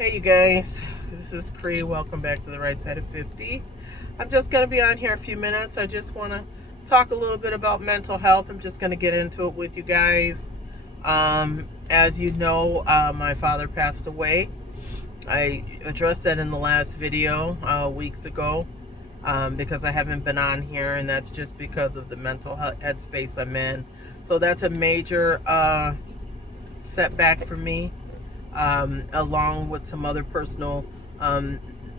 Hey you guys, this is Cree. Welcome back to the right side of 50. I'm just going to be on here a few minutes. I just want to talk a little bit about mental health. I'm just going to get into it with you guys. As you know, my father passed away. I addressed that in the last video weeks ago because I haven't been on here, and that's just because of the mental headspace I'm in. So that's a major setback for me, along with some other personal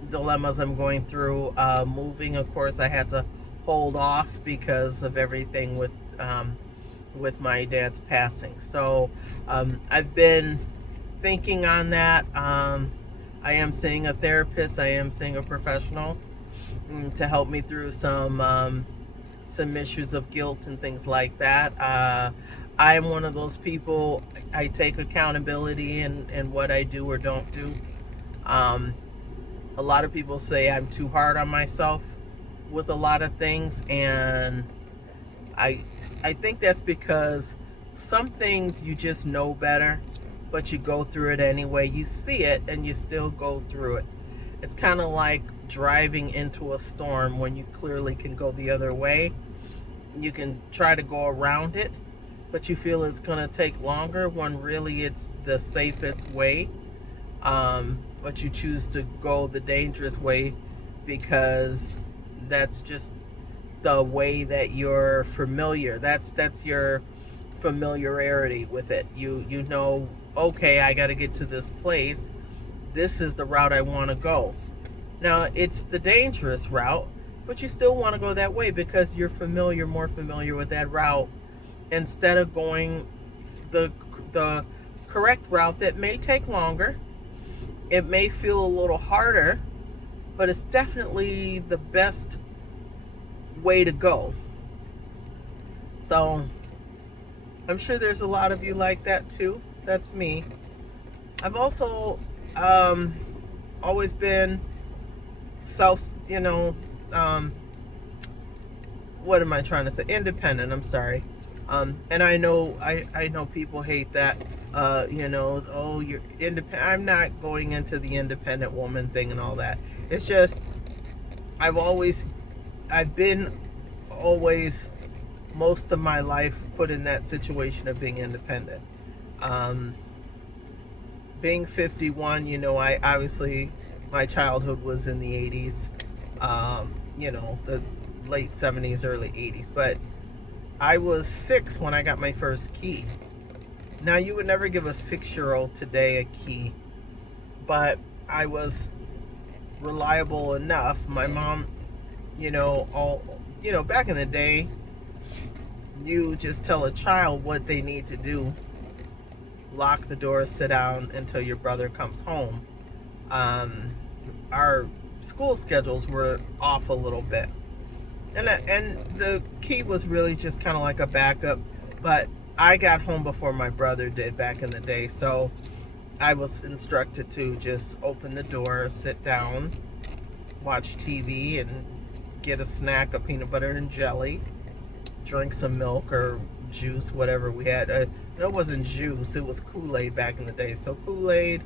dilemmas I'm going through. Moving, of course, I had to hold off because of everything with my dad's passing. So I've been thinking on that. I am seeing a therapist. I am seeing a professional to help me through some issues of guilt and things like that. I am one of those people. I take accountability in what I do or don't do. Um, a lot of people say I'm too hard on myself with a lot of things, and I I think that's because some things you just know better, but you go through it anyway. You see it and you still go through it. It's kind of like driving into a storm when you clearly can go the other way. You can try to go around it, but you feel it's going to take longer when really it's the safest way. But you choose to go the dangerous way because that's just the way that you're familiar. That's your familiarity with it. You know, okay, I got to get to this place. This is the route I want to go. Now, it's the dangerous route, but you still want to go that way because you're more familiar with that route instead of going the correct route that may take longer. It may feel a little harder, but it's definitely the best way to go. So I'm sure there's a lot of you like that too. That's me. I've also um, always been self, um, what am I trying to say? Independent. I'm sorry. And I know people hate that. Oh, you're independent. I'm not going into the independent woman thing and all that. It's just I've always, I've been always most of my life put in that situation of being independent. Um, Being 51, I obviously my childhood was in the 80s, the late 70s, early 80s, but I was 6 when I got my first key. Now, you would never give a 6-year-old today a key, but I was reliable enough. My mom, back in the day, you just tell a child what they need to do. Lock the door, sit down until your brother comes home. Our school schedules were off a little bit, and the key was really just kind of like a backup. But I got home before my brother did back in the day, so I was instructed to just open the door, sit down, watch TV, and get a snack of peanut butter and jelly, drink some milk or juice, whatever we had. It wasn't juice, it was Kool-Aid back in the day. So Kool-Aid,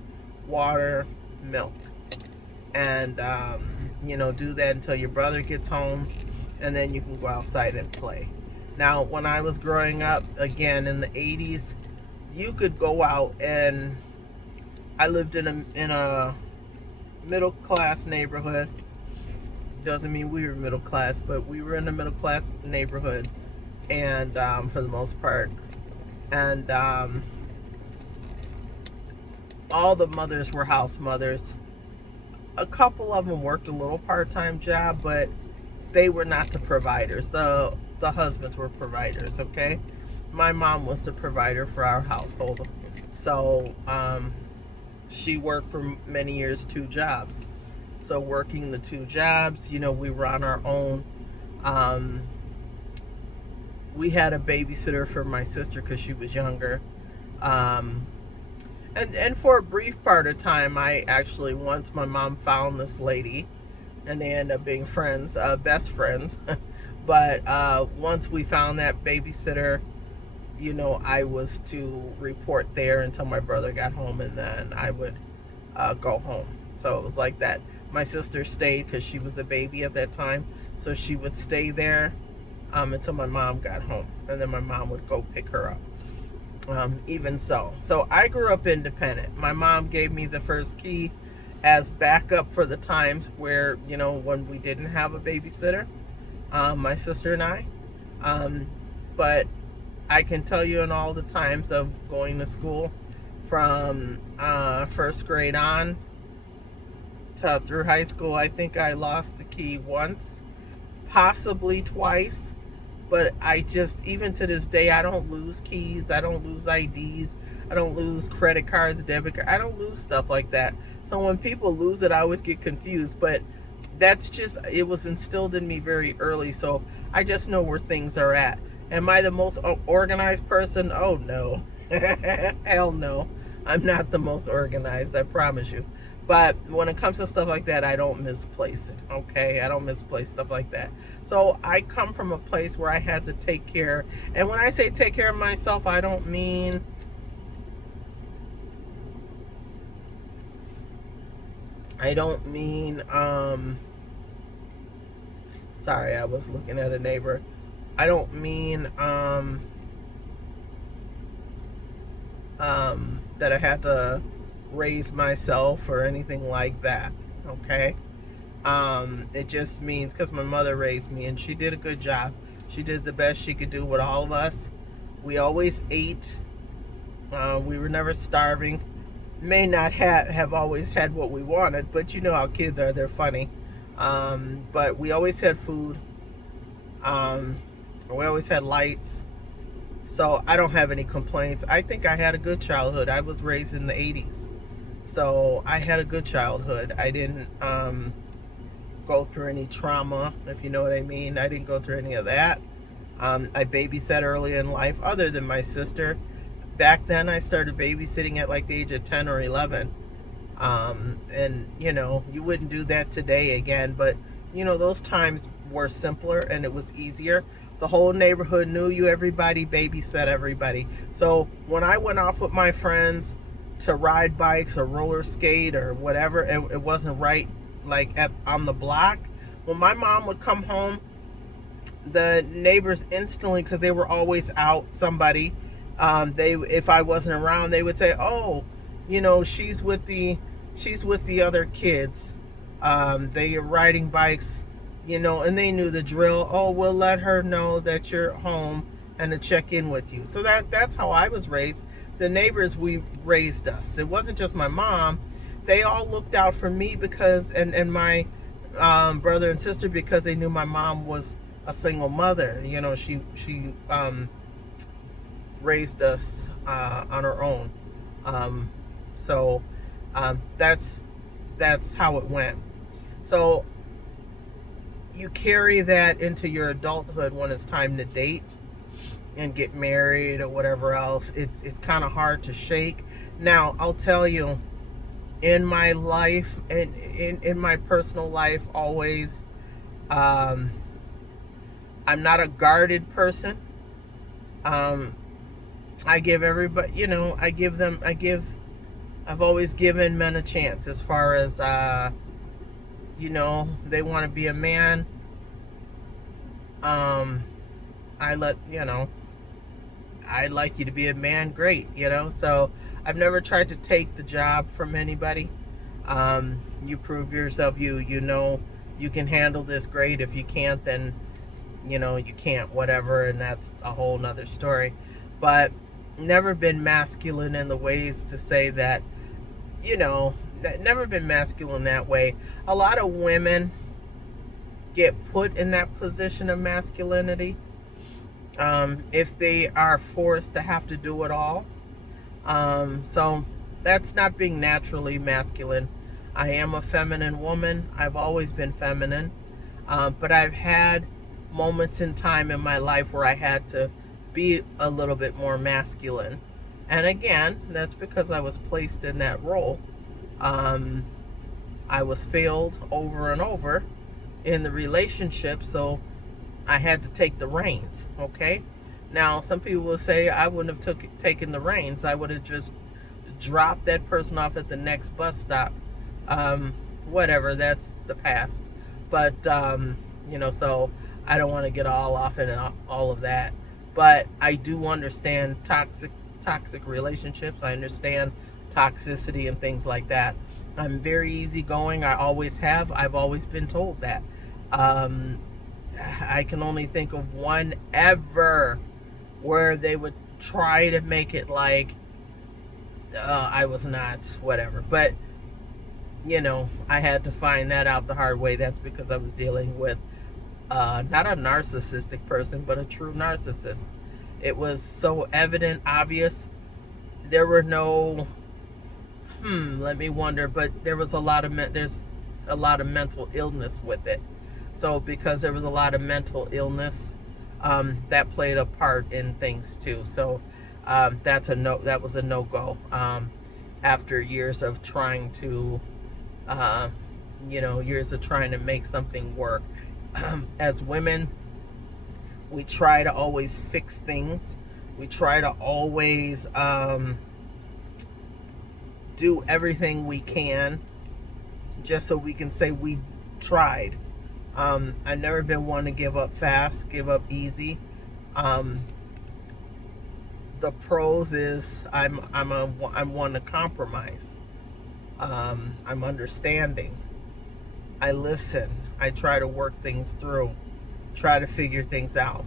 water, milk. And, do that until your brother gets home, and then you can go outside and play. Now, when I was growing up, again, in the 80s, you could go out, and I lived in a middle-class neighborhood. Doesn't mean we were middle class, but we were in a middle class neighborhood, and for the most part, and all the mothers were house mothers. A couple of them worked a little part-time job, but they were not the providers. The husbands were providers. Okay, my mom was the provider for our household, so she worked for many years 2 jobs. So working the 2 jobs, we were on our own. We had a babysitter for my sister because she was younger. Um, and for a brief part of time, I actually, once my mom found this lady, and they ended up being friends, best friends. But once we found that babysitter, I was to report there until my brother got home, and then I would go home. So it was like that. My sister stayed because she was a baby at that time, so she would stay there until my mom got home, and then my mom would go pick her up. Even so I grew up independent. My mom gave me the first key as backup for the times where, when we didn't have a babysitter, my sister and I. But I can tell you in all the times of going to school from first grade on to through high school, I think I lost the key once, possibly twice. But I just, even to this day, I don't lose keys. I don't lose IDs. I don't lose credit cards, debit cards. I don't lose stuff like that. So when people lose it, I always get confused. But that's just, it was instilled in me very early. So I just know where things are at. Am I the most organized person? Oh, no. Hell no. I'm not the most organized, I promise you. But when it comes to stuff like that, I don't misplace it, okay? I don't misplace stuff like that. So I come from a place where I had to take care. And when I say take care of myself, I don't mean sorry, I was looking at a neighbor. I don't mean that I had to raise myself or anything like that, okay? It just means because my mother raised me and she did a good job. She did the best she could do with all of us. We always ate. We were never starving. May not have always had what we wanted, but you know how kids are, they're funny. But we always had food. We always had lights. So I don't have any complaints. I think I had a good childhood. I was raised in the 80s. So I had a good childhood. I didn't go through any trauma, if you know what I mean. I didn't go through any of that. I babysat early in life, other than my sister. Back then, I started babysitting at like the age of 10 or 11. And, you wouldn't do that today again. But, those times were simpler and it was easier. The whole neighborhood knew you. Everybody babysat everybody. So when I went off with my friends to ride bikes or roller skate or whatever, it wasn't right like on the block. When my mom would come home, the neighbors instantly, because they were always out, somebody, if I wasn't around, they would say, "Oh, she's with the other kids. They are riding bikes." And they knew the drill. Oh, we'll let her know that you're home and to check in with you. So that's how I was raised. The neighbors, we raised us. It wasn't just my mom. They all looked out for me because, and my brother and sister, because they knew my mom was a single mother. She raised us on her own. So that's how it went. So you carry that into your adulthood when it's time to date and get married or whatever else. It's kind of hard to shake. Now, I'll tell you, in my life and in my personal life, always, I'm not a guarded person. I give everybody, I've always given men a chance as far as, they want to be a man. I'd like you to be a man, great, so I've never tried to take the job from anybody. You prove yourself, you can handle this, great. If you can't, then you can't, whatever, and that's a whole nother story. But never been masculine in the ways to say that, never been masculine that way. A lot of women get put in that position of masculinity if they are forced to have to do it all. So that's not being naturally masculine. I am a feminine woman. I've always been feminine. But I've had moments in time in my life where I had to be a little bit more masculine. And again, that's because I was placed in that role. I was failed over and over in the relationship, so I had to take the reins, okay? Now, some people will say I wouldn't have taken the reins. I would have just drop that person off at the next bus stop. Whatever, that's the past. But so I don't want to get all off in all of that. But I do understand toxic relationships. I understand toxicity and things like that. I'm very easygoing. I always have. I've always been told that. I can only think of one ever where they would try to make it like I was not, whatever. But, I had to find that out the hard way. That's because I was dealing with not a narcissistic person, but a true narcissist. It was so evident, obvious. There were no, let me wonder, but there's a lot of mental illness with it. So because there was a lot of mental illness, that played a part in things too. So that was a no-go. After years of trying to, make something work. As women, we try to always fix things. We try to always do everything we can just so we can say we tried. I've never been one to give up fast, give up easy. The pros is I'm one to compromise. I'm understanding. I listen. I try to work things through, try to figure things out.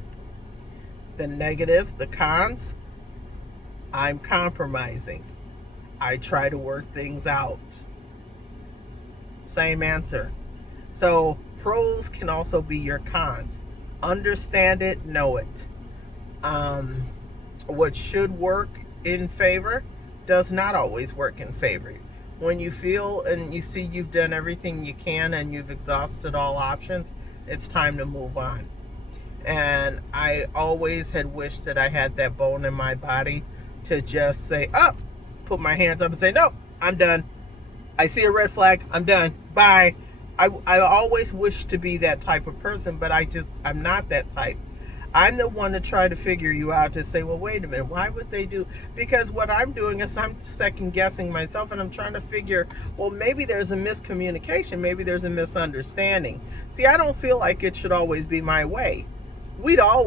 The negative, the cons, I'm compromising. I try to work things out. Same answer. So pros can also be your cons. Understand it, know it. What should work in favor does not always work in favor. When you feel and you see you've done everything you can and you've exhausted all options, it's time to move on. And I always had wished that I had that bone in my body to just say, put my hands up and say, no, I'm done. I see a red flag, I'm done. Bye. I always wish to be that type of person, but I'm not that type. I'm the one to try to figure you out, to say, well, wait a minute, why would they do? Because what I'm doing is I'm second guessing myself, and I'm trying to figure, well, maybe there's a miscommunication, maybe there's a misunderstanding. See, I don't feel like it should always be my way. We'd all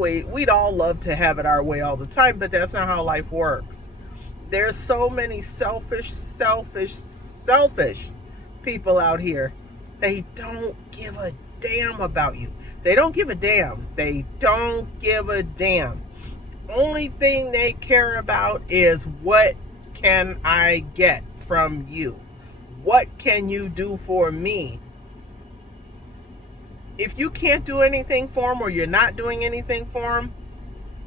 love to have it our way all the time, but that's not how life works. There's so many selfish people out here. They don't give a damn about you. They don't give a damn. They don't give a damn. Only thing they care about is, what can I get from you? What can you do for me? If you can't do anything for them, or you're not doing anything for them,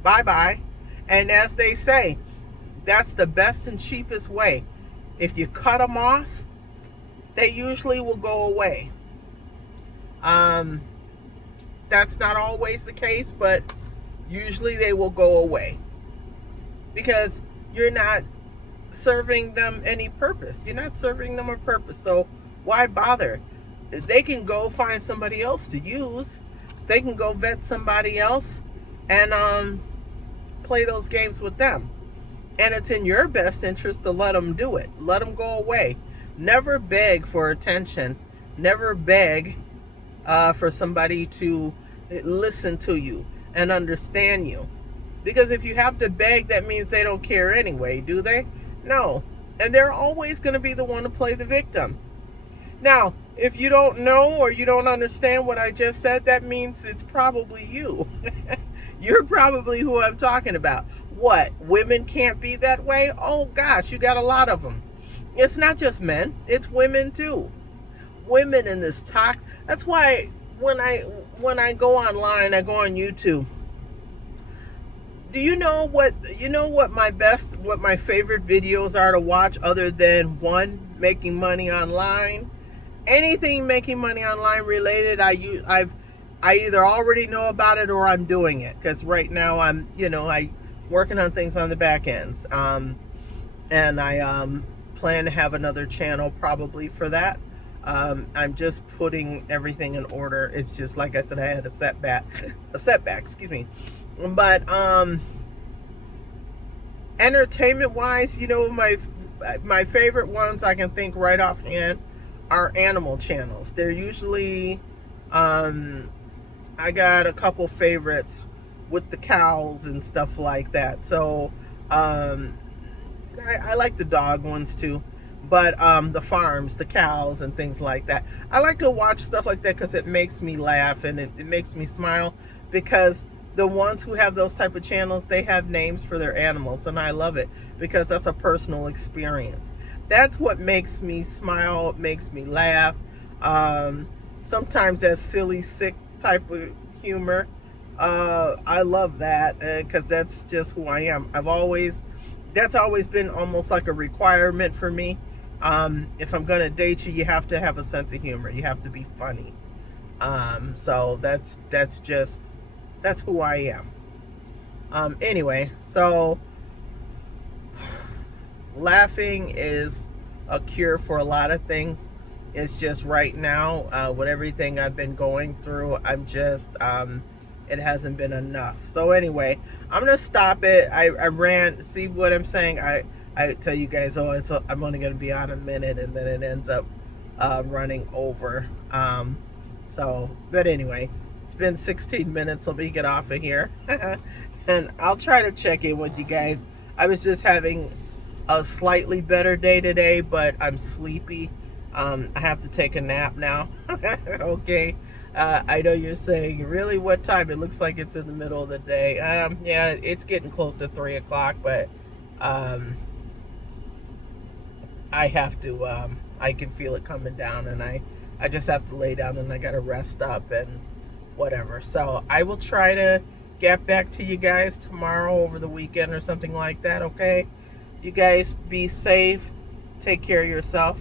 bye-bye. And as they say, that's the best and cheapest way. If you cut them off, they usually will go away. That's not always the case, but usually they will go away because you're not serving them any purpose. You're not serving them a purpose. So why bother? They can go find somebody else to use. They can go vet somebody else and play those games with them. And it's in your best interest to let them do it. Let them go away. Never beg for attention. Never beg for somebody to listen to you and understand you. Because if you have to beg, that means they don't care anyway, do they? No. And they're always going to be the one to play the victim. Now, if you don't know or you don't understand what I just said, that means it's probably you. You're probably who I'm talking about. What? Women can't be that way? Oh gosh, you got a lot of them. It's not just men, it's women too. Women in this talk. That's why when I go online, I go on YouTube. Do you know what my favorite videos are to watch, other than one, making money online? Anything making money online related, I either already know about it or I'm doing it, because right now I'm working on things on the back ends, and I plan to have another channel probably for that. I'm just putting everything in order. It's just, like I said, I had a setback, excuse me. But entertainment wise, my favorite ones I can think right offhand are animal channels. They're usually, I got a couple favorites with the cows and stuff like that. So I like the dog ones too, but the farms, the cows, and things like that. I like to watch stuff like that because it makes me laugh and it makes me smile. Because the ones who have those type of channels, they have names for their animals, and I love it because that's a personal experience. That's what makes me smile, makes me laugh. Sometimes that silly, sick type of humor. I love that because that's just who I am. That's always been almost like a requirement for me. If I'm gonna date you, you have to have a sense of humor. You have to be funny. So that's who I am. Anyway, so laughing is a cure for a lot of things. It's just right now, with everything I've been going through, it hasn't been enough. So anyway, I'm gonna stop it. I ran. See what I'm saying? I tell you guys, I'm only gonna be on a minute, and then it ends up running over. But anyway, it's been 16 minutes. Let me get off of here, and I'll try to check in with you guys. I was just having a slightly better day today, but I'm sleepy. I have to take a nap now. Okay. I know you're saying, really, what time? It looks like it's in the middle of the day. Yeah, it's getting close to 3 o'clock, but I have to, I can feel it coming down, and I just have to lay down, and I got to rest up and whatever. So I will try to get back to you guys tomorrow over the weekend or something like that, okay? You guys be safe. Take care of yourself.